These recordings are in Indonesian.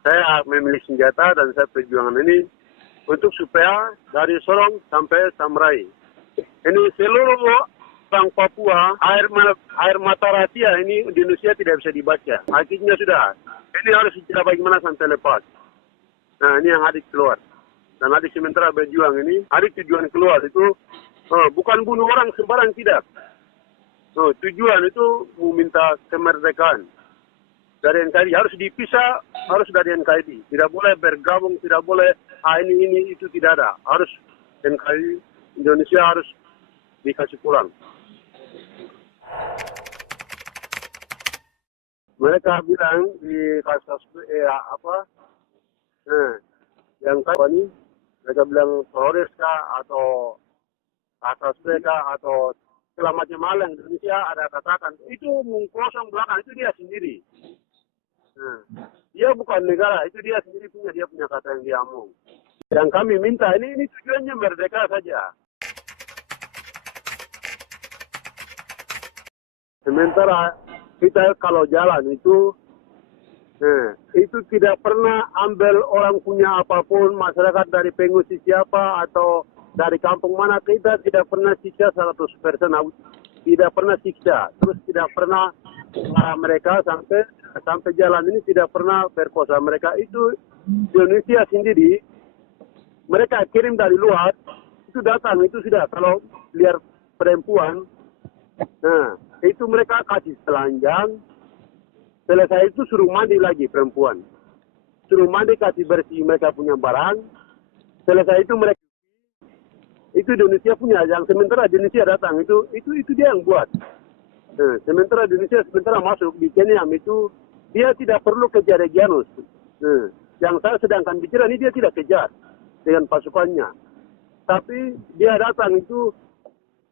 Saya memilih senjata dan saya perjuangan ini untuk supaya dari Sorong sampai Samurai. Ini seluruh orang Papua, air mata rahasia ini di Indonesia tidak bisa dibaca. Akhirnya sudah. Ini harus kita bagaimana sampai lepas. Nah, ini yang adik keluar. Dan adik sementara berjuang ini, adik tujuan keluar itu bukan bunuh orang sembarang, tidak. Tujuan itu meminta kemerdekaan. Dari NKRI harus dipisah, harus dari NKRI. Tidak boleh bergabung, tidak boleh ini itu tidak ada. Harus NKRI Indonesia harus dikasih pulang. Mereka bilang di kasus yang ini mereka bilang teroris kah atau asas mereka atau segala macam hal yang Indonesia ada katakan itu mengkosong belakang itu dia sendiri. Dia bukan negara, itu dia sendiri dia punya kata yang dia omong. Yang kami minta ini tujuannya merdeka saja. Sementara kita kalau jalan itu tidak pernah ambil orang punya apapun, masyarakat dari pengungsi siapa atau dari kampung mana, kita tidak pernah siksa 100%, tidak pernah siksa, terus tidak pernah mereka sampai jalan ini tidak pernah perkosa mereka. Itu Indonesia sendiri, mereka kirim dari luar, itu datang, itu sudah kalau lihat perempuan, itu mereka kasih telanjang, selesai itu suruh mandi lagi perempuan. Suruh mandi, kasih bersih mereka punya barang. Selesai itu mereka, itu Indonesia punya. Yang sementara Indonesia datang, itu dia yang buat. Sementara Indonesia masuk di Kenya itu, dia tidak perlu kejar Reggianus. Yang saya sedangkan bicara ini dia tidak kejar dengan pasukannya. Tapi dia datang itu,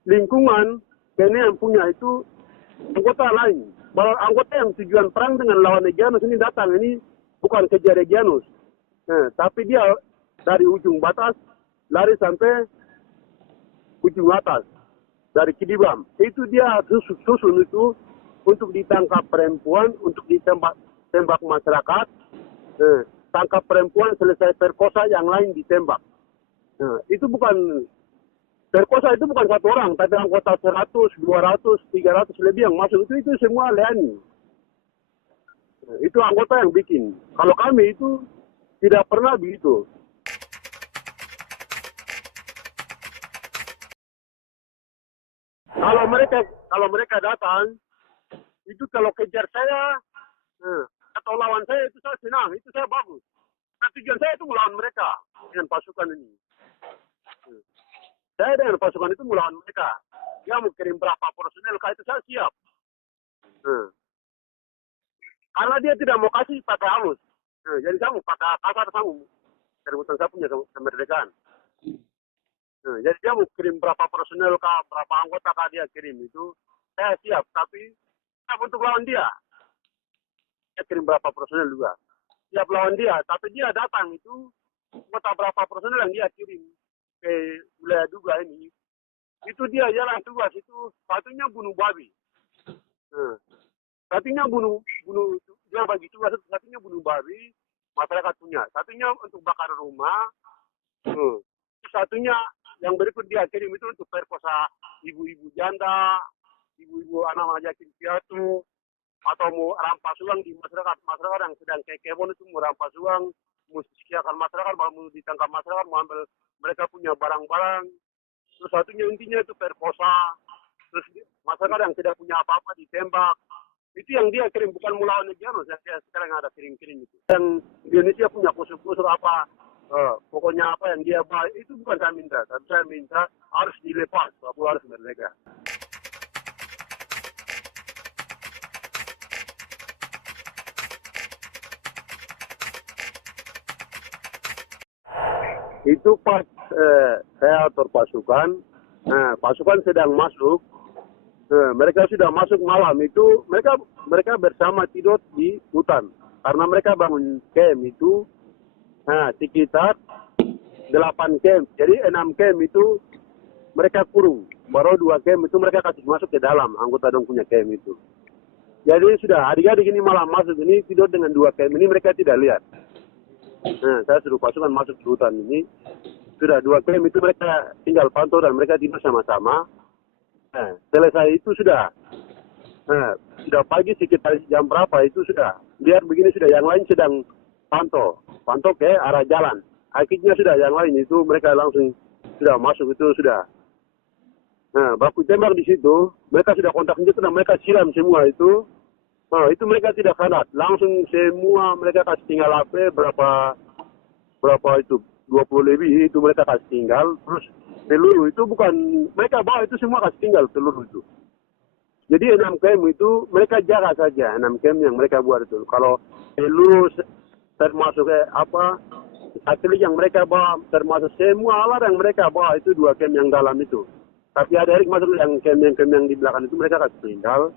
lingkungan Kenya yang punya itu anggota lain. Bahwa anggota yang tujuan perang dengan lawan Reggianus ini datang, ini bukan kejar Reggianus. Tapi dia dari ujung batas lari sampai ujung atas. Dari Kidibam. Itu dia susun itu untuk ditangkap perempuan, untuk ditembak masyarakat. Tangkap perempuan, selesai perkosa, yang lain ditembak. Itu bukan perkosa, itu bukan satu orang, tapi anggota 100, 200, 300 lebih yang masuk itu semua Leani. Itu anggota yang bikin. Kalau kami itu tidak pernah begitu. Kalau mereka datang, itu kalau kejar saya atau lawan saya itu saya senang, itu saya bagus. Nah, tujuan saya itu melawan mereka dengan pasukan ini. Saya dengan pasukan itu melawan mereka. Dia mau kirim berapa personel, itu saya siap. Karena dia tidak mau kasih pakai halus. Jadi saya mau pakai kasar, saya mau kerebutan saya punya kemerdekaan. Jadi dia mau kirim berapa personel kah, berapa anggota kah dia kirim itu, saya siap. Tapi siap untuk lawan dia. Dia kirim berapa personel juga. Siap lawan dia, tapi dia datang itu, anggota berapa personel yang dia kirim ke wilayah Duga ini, itu dia jalan tugas itu, satunya bunuh babi. Satunya bunuh dia bagi tugas, satunya bunuh babi, masyarakat punya. Satunya untuk bakar rumah. Satunya yang berikut dia kirim itu untuk perkosa ibu-ibu janda, ibu-ibu anak yatim piatu, atau mau rampas uang di masyarakat yang sedang kebon itu mau rampas uang, mau sekiakan masyarakat, mau ditangkap masyarakat, mau ambil mereka punya barang-barang. Terus satunya intinya itu perkosa, terus masyarakat yang tidak punya apa-apa ditembak. Itu yang dia kirim, bukan melawan Reggianus yang dia sekarang ada kirim-kirim itu. Yang Indonesia punya kusur-kusur apa, pokoknya apa yang dia bawa, itu bukan saya minta. Tapi saya minta harus dilepas, Papua harus merdeka. Itu pas saya atur pasukan, pasukan sedang masuk, mereka sudah masuk malam itu, mereka bersama tidur di hutan. Karena mereka bangun camp itu sekitar 8 camp, jadi 6 camp itu mereka kurung. Baru 2 camp itu mereka kasih masuk ke dalam, anggota dong punya camp itu. Jadi sudah adik-adik ini malam masuk ini tidur dengan 2 camp ini mereka tidak lihat. Saya suruh pasukan masuk ke hutan ini. Sudah 2 camp itu mereka tinggal pantau dan mereka tidur sama-sama. Selesai itu sudah. Sudah pagi sekitar jam berapa itu sudah. Biar begini sudah, yang lain sedang pantau ke arah jalan. Akhirnya sudah yang lain itu mereka langsung sudah masuk itu sudah. Baku tembak di situ, mereka sudah kontak senjata dan mereka siram semua itu. Itu mereka tidak kanat, langsung semua mereka kasih tinggal HP berapa itu 20 lebih itu mereka kasih tinggal. Terus peluru itu bukan mereka bawa, itu semua kasih tinggal peluru itu. Jadi 6 camp itu mereka jaga saja, 6 camp yang mereka buat itu. Kalau peluru termasuk satelit yang mereka bawa, termasuk semua alat yang mereka bawa itu 2 camp yang dalam itu. Tapi ada masuk yang camp yang di belakang itu mereka kasih tinggal.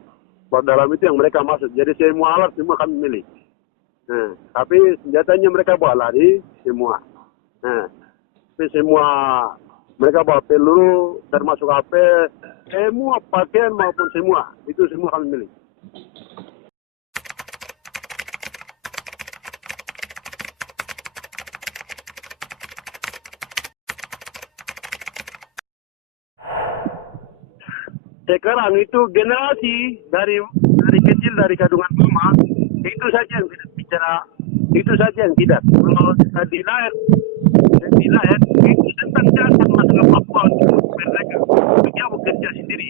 Buat dalam itu yang mereka masuk. Jadi semua alat semua kami milik. Tapi senjatanya mereka bawa lari semua. Tapi semua mereka bawa peluru, termasuk HP, semua pakaian maupun semua. Itu semua kami milik. Sekarang itu generasi dari kecil dari kandungan mama itu saja yang tidak bicara, itu saja yang tidak. Kalau di lahir itu tentang dasar masalah Papua untuk mereka. Itu dia bekerja sendiri.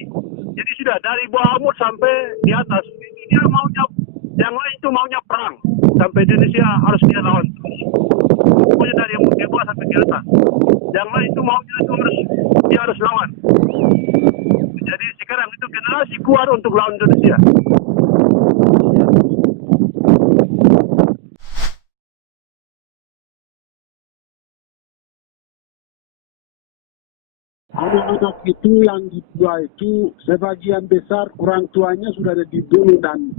Jadi sudah dari bawah umur sampai di atas itu dia maunya, yang lain itu maunya perang sampai Indonesia harus dia lawan. Pokoknya dari yang ke bawah sampai ke atas. Yang lain itu maunya itu dia harus lawan. Jadi sekarang itu generasi kuat untuk lawan Indonesia. Anak-anak itu yang dijual itu sebagian besar orang tuanya sudah ada dibunuh, dan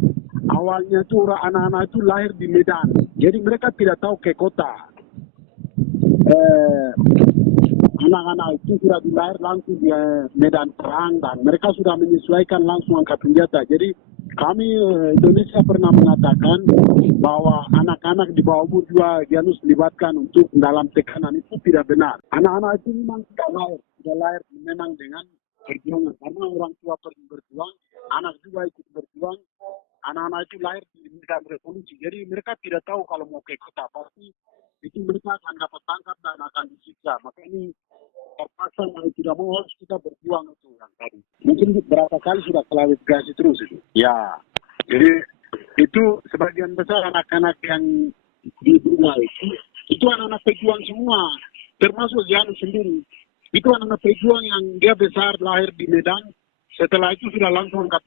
awalnya itu anak-anak itu lahir di Medan. Jadi mereka tidak tahu ke kota. Anak-anak itu sudah dilahir langsung di medan perang dan mereka sudah menyesuaikan langsung angkat senjata. Jadi kami Indonesia pernah mengatakan bahwa anak-anak di bawah umur juga harus dilibatkan untuk dalam tekanan, itu tidak benar. Anak-anak itu memang sudah lahir memang dengan perjuangan, karena orang tua pergi berjuang, anak juga ikut berjuang. Anak-anak itu lahir di medan revolusi, jadi mereka tidak tahu kalau mau ke kota pasti itu mereka akan dapat tangkap dan akan disiksa. Makanya terpaksa mau tidak mau harus kita berjuang itu yang tadi. Mungkin berapa kali sudah klarifikasi terus itu. Ya, jadi itu sebagian besar anak-anak yang dibunuh itu anak-anak pejuang semua, termasuk Janus sendiri. Itu anak-anak pejuang yang dia besar lahir di Medan, setelah itu sudah langsung angkat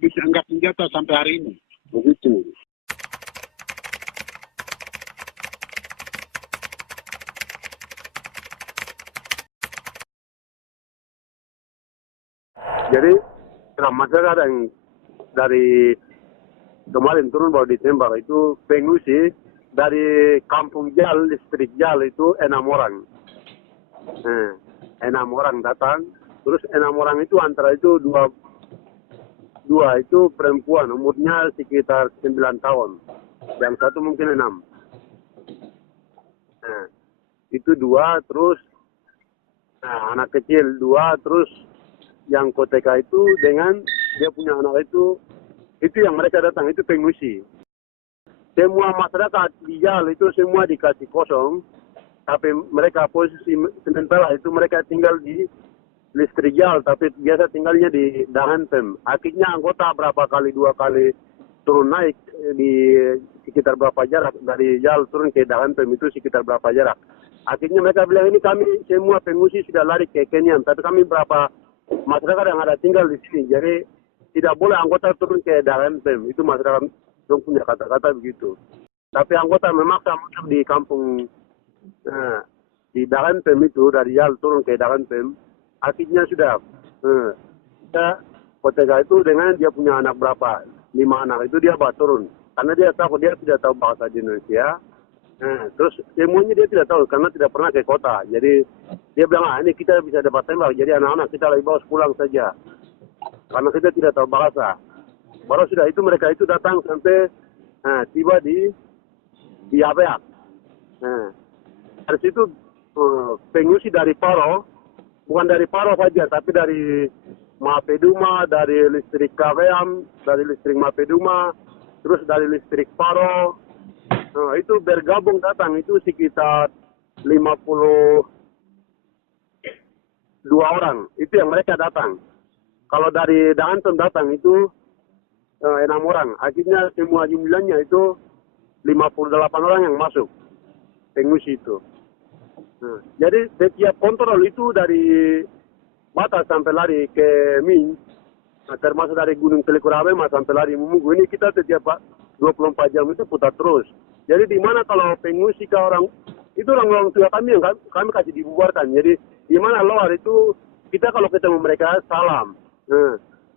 senjata sampai hari ini. Begitu. Jadi masyarakat yang dari kemarin turun baru ditembak itu pengungsi dari Kampung Jal, distrik Jal itu 6 orang. 6 orang datang, terus 6 orang itu antara itu dua itu perempuan, umurnya sekitar 9 tahun, yang satu mungkin 6. Itu 2, terus anak kecil 2, terus yang koteka itu dengan dia punya anak itu yang mereka datang itu pengungsi. Semua masyarakat di Jal itu semua dikasih kosong, tapi mereka posisi sementara itu mereka tinggal di listrik Jal, tapi biasa tinggalnya di Dahantem. Akhirnya anggota berapa kali, 2 kali turun naik di sekitar berapa jarak dari Jal turun ke Dahantem itu sekitar berapa jarak. Akhirnya mereka bilang ini kami semua pengungsi sudah lari ke Kenya, tapi kami berapa masyarakat yang ada tinggal di sini, jadi tidak boleh anggota turun ke Dahantem. Itu masyarakat yang punya kata-kata begitu. Tapi anggota memaksa masuk di kampung di Dahantem itu, dari Jal turun ke Dahantem. Akhirnya sudah koteka itu dengan dia punya anak berapa, 5 anak itu dia bawa turun karena dia takut, dia tidak tahu bahasa di Indonesia. Terus semuanya dia tidak tahu karena tidak pernah ke kota. Jadi dia bilang ini kita bisa dapat tembak, jadi anak-anak kita lebih bawa pulang saja karena kita tidak tahu bahasa. Baru sudah itu mereka itu datang sampai tiba di Apeak. Dari situ pengungsi dari Paro, bukan dari Paro saja, tapi dari Mapeduma, dari listrik Kaveam, dari listrik Mapeduma, terus dari listrik Paro, itu bergabung datang, itu sekitar 52 orang, itu yang mereka datang. Kalau dari Danton datang itu 6 orang, akhirnya semua jumlahnya itu 58 orang yang masuk pengungsi itu. Jadi setiap kontrol itu dari batas sampai lari ke Min, termasuk dari Gunung Telekurabe sampai lari Mumugu, ini kita setiap 24 jam itu putar terus. Jadi di mana kalau pengungsi ke orang, itu orang-orang tua kami yang kami kasih dibubarkan. Jadi di mana luar itu, kita kalau ketemu mereka salam.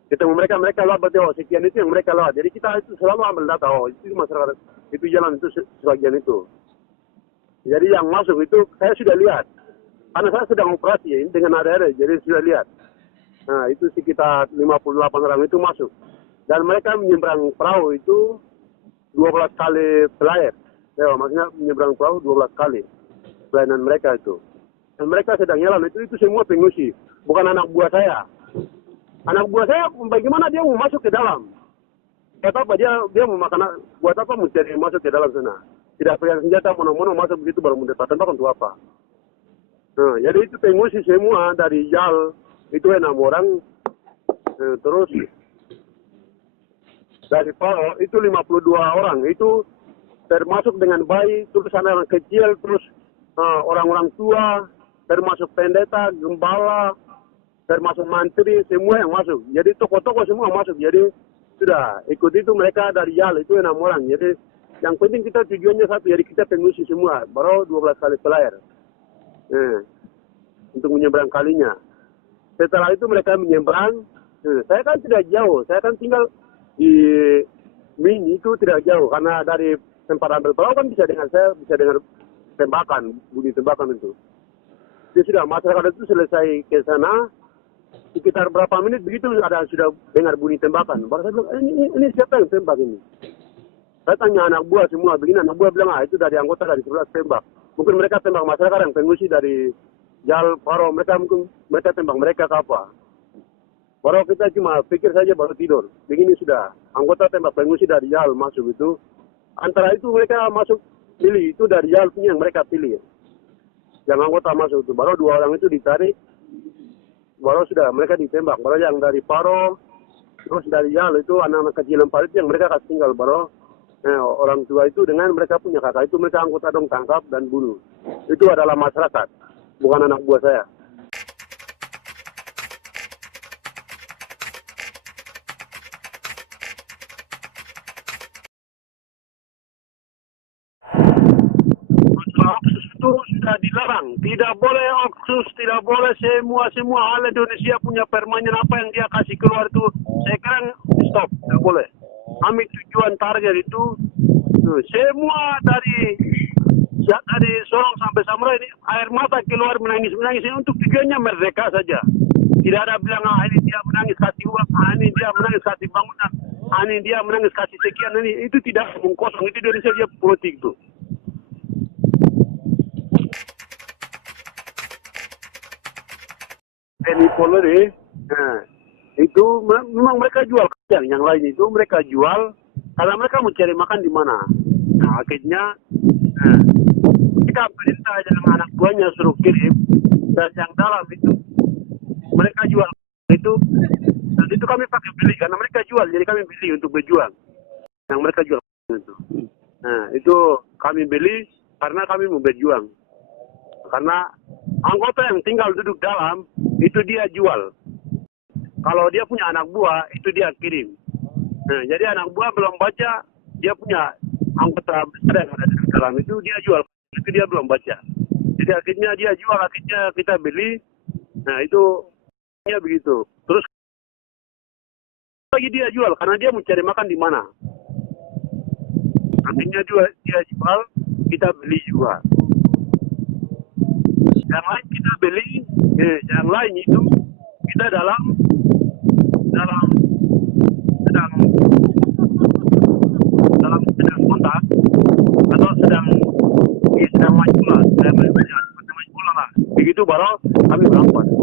Ketemu mereka lewat berarti sekian itu yang mereka lewat. Jadi kita itu selalu ambil data, itu masyarakat, itu jalan itu sebagian itu. Jadi yang masuk itu saya sudah lihat. Karena saya sedang operasi ya, dengan ada jadi sudah lihat. Nah, itu sekitar 58 orang itu masuk. Dan mereka menyeberang perahu itu 12 kali pelayar. Ya, maksudnya menyeberang perahu 12 kali pelayanan mereka itu. Dan mereka sedang jalan itu semua pengungsi, bukan anak buah saya. Anak buah saya bagaimana dia mau masuk ke dalam? Kata apa dia mau makan, buat apa mau cari masuk ke dalam sana? Tidak punya senjata, mono-mono masuk begitu baru mendapat tembak untuk apa? Nah, jadi itu pengungsi semua dari Jal itu 6 orang, terus dari Paro itu 52 orang, itu termasuk dengan bayi, terus anak kecil, terus orang-orang tua, termasuk pendeta, gembala, termasuk mantri, semua yang masuk. Jadi toko-toko semua masuk. Jadi sudah ikut itu mereka dari Jal itu 6 orang. Jadi yang penting kita tujuannya satu, jadi kita pengungsi semua, baru 12 kali pelayar. Untuk menyeberang kalinya. Setelah itu mereka menyeberang, saya kan tidak jauh, saya kan tinggal di Min itu tidak jauh, karena dari tempat ambil perahu kan bisa dengar tembakan, bunyi tembakan itu. Jadi sudah masyarakat itu selesai ke sana, sekitar berapa menit begitu sudah dengar bunyi tembakan. Baru saya bilang, ini siapa yang tembak ini? Saya tanya anak buah semua, begini anak buah bilang, itu dari anggota dari 11 tembak. Mungkin mereka tembak masyarakat yang pengungsi dari Jal, Paro, mereka tembak mereka ke apa. Baru kita cuma pikir saja baru tidur. Begini sudah, anggota tembak pengungsi dari Jal masuk itu. Antara itu mereka masuk pilih, itu dari Jal punya yang mereka pilih. Yang anggota masuk itu, baru 2 orang itu ditarik, baru sudah mereka ditembak. Baru yang dari Paro, terus dari Jal itu anak-anak kecil 4 itu yang mereka kasih tinggal, baru orang tua itu dengan mereka punya kakak itu mereka anggota dong tangkap dan bunuh. Itu adalah masyarakat, bukan anak buah saya. Oksus itu sudah dilarang, tidak boleh oksus, tidak boleh semua hal Indonesia punya permainan apa yang dia kasih keluar itu, saya kira stop, tidak boleh. Kami tujuan target itu semua dari Sorong sampai Samurai ini air mata keluar menangis ini untuk tujuannya merdeka saja. Tidak ada bilang ini dia menangis kasih uang, ini dia menangis kasih bangunan, ini dia menangis kasih sekian, ini itu tidak kosong, itu Indonesia dia politik itu. Ini Polri, itu memang mereka jual yang lain itu mereka jual karena mereka mau cari makan di mana. Nah, akhirnya kita perintah dengan anak buahnya suruh kirim dan yang dalam itu mereka jual itu, dan itu kami pakai beli karena mereka jual, jadi kami beli untuk berjuang. Yang mereka jual itu. Nah, itu kami beli karena kami mau berjuang. Karena anggota yang tinggal duduk dalam itu dia jual. Kalau dia punya anak buah, itu dia kirim. Nah, jadi anak buah belum baca, dia punya anggota besar yang ada di dalam itu dia jual. Itu dia belum baca. Jadi akhirnya dia jual, akhirnya kita beli. Nah, itu ya begitu. Terus lagi dia jual, karena dia mau cari makan di mana. Akhirnya dia jual, kita beli juga. Yang lain kita beli, yang lain itu kita sedang kontak atau sedang maju lah. begitu baru kami merampas.